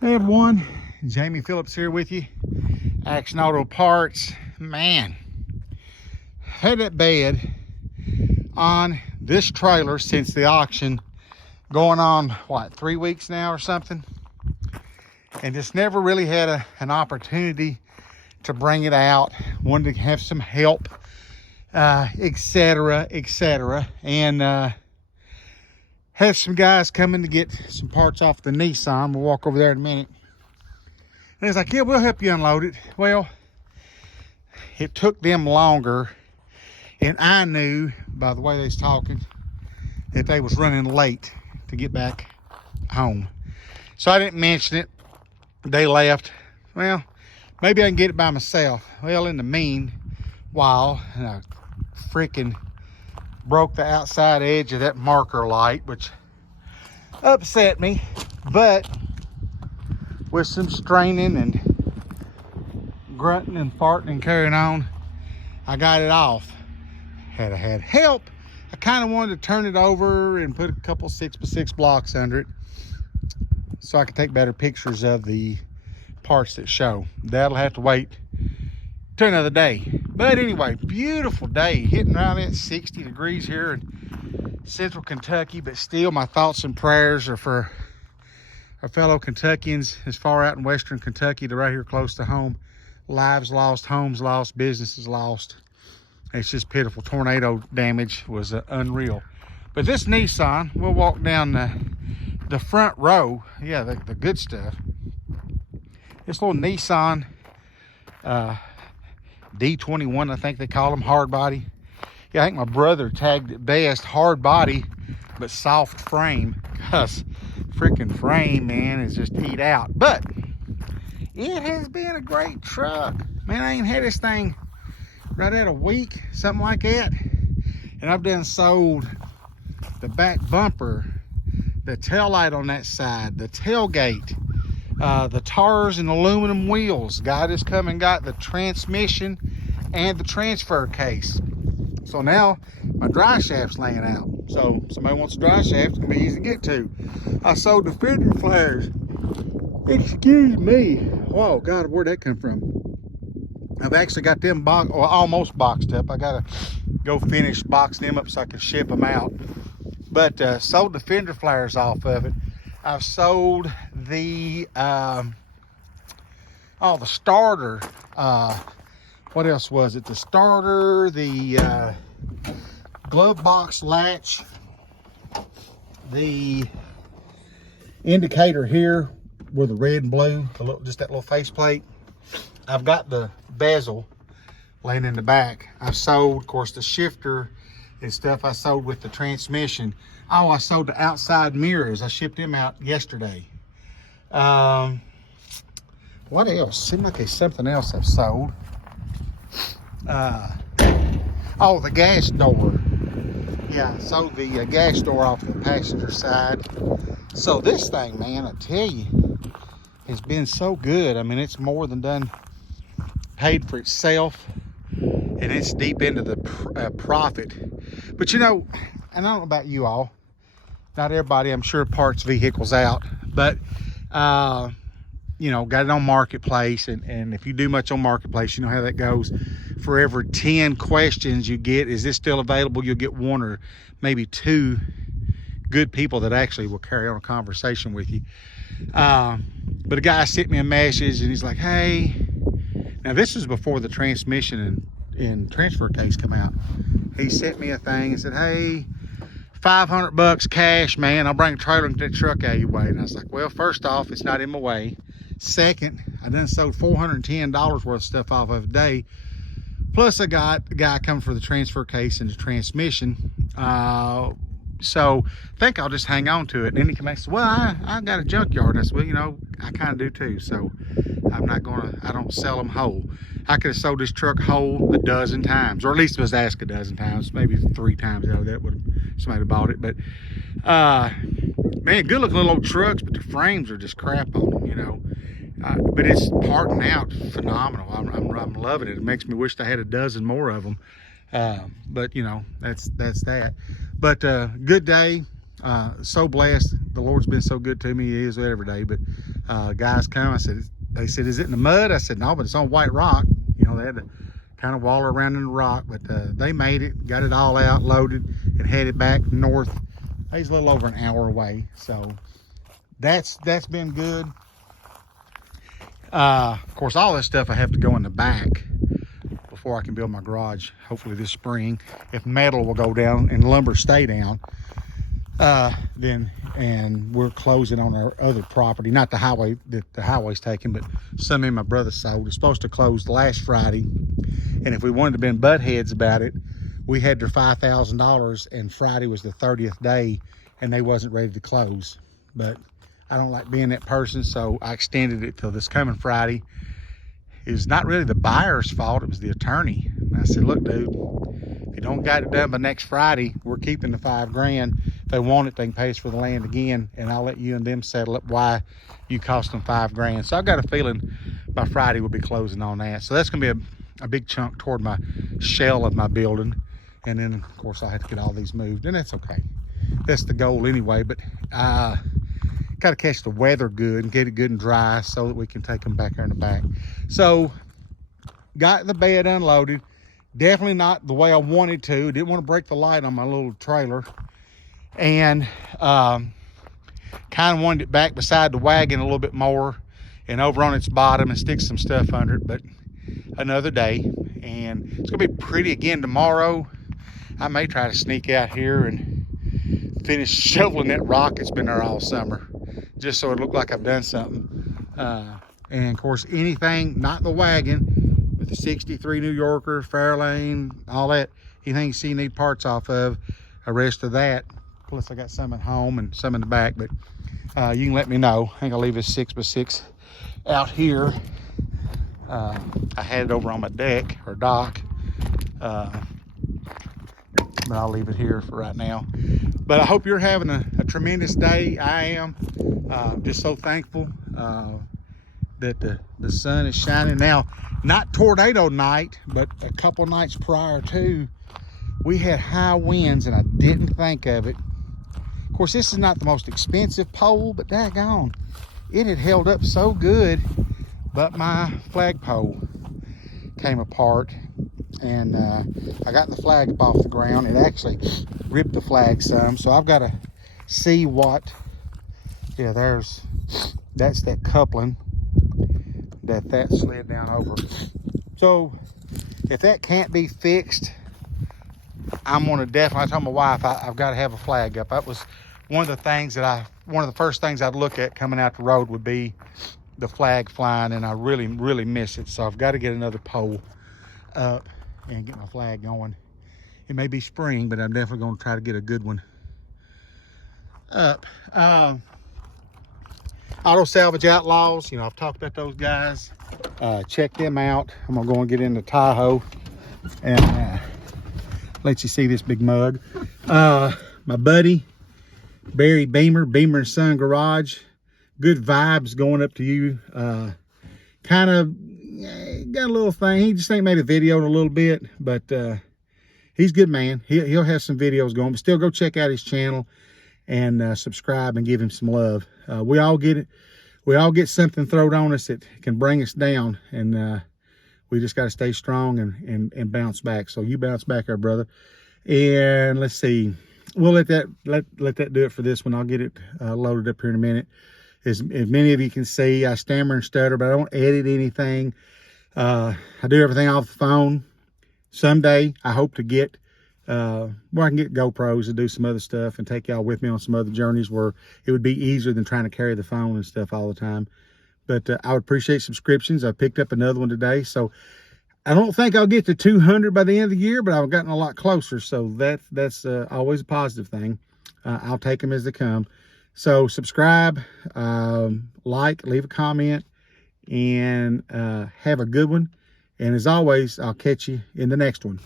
Hey everyone, Jamie Phillips here with you. Action Auto Parts. Man, had that bed on this trailer since the auction, going on what, 3 weeks now or something, and just never really had an opportunity to bring it out. Wanted to have some help, etc., and had some guys coming to get some parts off the Nissan. We'll walk over there in a minute. And he's like, yeah, we'll help you unload it. Well, it took them longer, and I knew by the way they was talking that they was running late to get back home. So I didn't mention it. They left. Well, maybe I can get it by myself. Well, in the meanwhile, I freaking broke the outside edge of that marker light, which upset me, but with some straining and grunting and farting and carrying on, I got it off. Had I had help, I kind of wanted to turn it over and put a couple 6x6 blocks under it so I could take better pictures of the parts that show. That'll have to wait to another day. But anyway, beautiful day, hitting around at 60 degrees here in central Kentucky, but still my thoughts and prayers are for our fellow Kentuckians as far out in western Kentucky to right here close to home. Lives lost, homes lost, businesses lost. It's just pitiful. Tornado damage was unreal. But this Nissan, we'll walk down the front row. Yeah, the good stuff. This little Nissan D21, I think they call them, hard body. Yeah, I think my brother tagged it best, hard body, but soft frame, because freaking frame, man, is just eat out. But it has been a great truck. Man, I ain't had this thing right at a week, something like that. And I've done sold the back bumper, the tail light on that side, the tailgate, the tires and aluminum wheels. Guy just come and got the transmission and the transfer case. So now my dry shaft's laying out. So if somebody wants a dry shaft, it's gonna be easy to get to. I sold the fender flares. Excuse me. Whoa, God, where'd that come from? I've actually got them almost boxed up. I gotta go finish boxing them up so I can ship them out. But sold the fender flares off of it. I've sold the the starter. What else was it? The starter, the glove box latch, the indicator here with the red and blue, just that little faceplate. I've got the bezel laying in the back. I've sold, of course, the shifter and stuff I sold with the transmission. Oh, I sold the outside mirrors. I shipped them out yesterday. What else? Seemed like there's something else I've sold. The gas door. Yeah, I sold the gas door off the passenger side. So this thing, man, I tell you, has been so good. I mean, it's more than done paid for itself, and it's deep into the profit. But you know, and I don't know about you all, not everybody, I'm sure, parts vehicles out, but you know, got it on Marketplace, and if you do much on Marketplace, you know how that goes. For every 10 questions you get, is this still available, you'll get 1 or maybe 2 good people that actually will carry on a conversation with you. But a guy sent me a message, and he's like, hey, now this was before the transmission and transfer case come out. He sent me a thing and said, hey, $500 cash, man, I'll bring a trailer and get that truck out of your way. And I was like, well, first off, it's not in my way. Second, I done sold $410 worth of stuff off of a day. Plus I got a guy coming for the transfer case and the transmission. So I think I'll just hang on to it. And then he came back and said, well, I got a junkyard. And I said, well, you know, I kind of do too. So I don't sell them whole. I could have sold this truck whole a dozen times, or at least was asked a dozen times, maybe 3 times out of that would somebody bought it. But man, good looking little old trucks, but the frames are just crap on them, you know. But it's parting out phenomenal. I'm loving it. It makes me wish I had a dozen more of them. But you know, that's that. But good day. So blessed. The Lord's been so good to me. He is every day. But guys come, they said, is it in the mud? I said, no, but it's on white rock. You know, they had to kind of waller around in the rock, but they made it, got it all out, loaded, and headed back north. He's a little over an hour away. So that's been good. Of course, all this stuff I have to go in the back before I can build my garage, hopefully this spring. If metal will go down and lumber stay down, and we're closing on our other property, not the highway that the highway's taken, but something my brother sold. It's supposed to close last Friday, and if we wanted to have been butt heads about it, we had their $5,000, and Friday was the 30th day, and they wasn't ready to close. But I don't like being that person, so I extended it till this coming Friday. It was not really the buyer's fault, it was the attorney. And I said, look, dude, if you don't got it done by next Friday, we're keeping the $5,000. If they want it, they can pay us for the land again, and I'll let you and them settle up why you cost them $5,000. So I've got a feeling by Friday we'll be closing on that. So that's gonna be a big chunk toward my shell of my building. And then of course I have to get all these moved, and that's okay. That's the goal anyway, but got to catch the weather good and get it good and dry so that we can take them back there in the back. So got the bed unloaded. Definitely not the way I wanted to. Didn't want to break the light on my little trailer, and kind of wanted it back beside the wagon a little bit more and over on its bottom and stick some stuff under it. But another day, and it's gonna be pretty again tomorrow. I may try to sneak out here and finish shoveling that rock that's been there all summer, just so it looked like I've done something. And of course, anything, not the wagon, but the 63 New Yorker, Fairlane, all that, anything you see need parts off of, the rest of that, plus I got some at home and some in the back, but you can let me know. I think I'll leave this 6x6 out here. I had it over on my deck or dock, but I'll leave it here for right now. But I hope you're having a tremendous day. I am just so thankful that the sun is shining. Now, not tornado night, but a couple nights prior to, we had high winds and I didn't think of it. Of course, this is not the most expensive pole, but daggone, it had held up so good, but my flagpole came apart, and I got the flag up off the ground. It actually ripped the flag some, so I've got to see what, yeah, that's that coupling that slid down over. So if that can't be fixed, I'm gonna definitely, I told my wife I've got to have a flag up. That was one of the first things I'd look at coming out the road would be the flag flying, and I really miss it. So I've got to get another pole up and get my flag going. It may be spring, but I'm definitely going to try to get a good one up. Auto Salvage Outlaws, you know, I've talked about those guys. Check them out. I'm gonna go and get into Tahoe and let you see this big mug. My buddy Barry Beamer and Son Garage, good vibes going up to you. Kind of got a little thing, he just ain't made a video in a little bit, but he's a good man. He'll have some videos going, but still go check out his channel and subscribe and give him some love. We all get it. We all get something thrown on us that can bring us down, and we just got to stay strong and bounce back. So you bounce back, our brother. And let's see, we'll let that do it for this one. I'll get it loaded up here in a minute. As many of you can see, I stammer and stutter, but I don't edit anything. I do everything off the phone. Someday I hope to get where I can get GoPros to do some other stuff and take y'all with me on some other journeys where it would be easier than trying to carry the phone and stuff all the time. But I would appreciate subscriptions. I picked up another one today, so I don't think I'll get to 200 by the end of the year, but I've gotten a lot closer, so that's always a positive thing. I'll take them as they come. So subscribe, like, leave a comment, and have a good one. And as always, I'll catch you in the next one.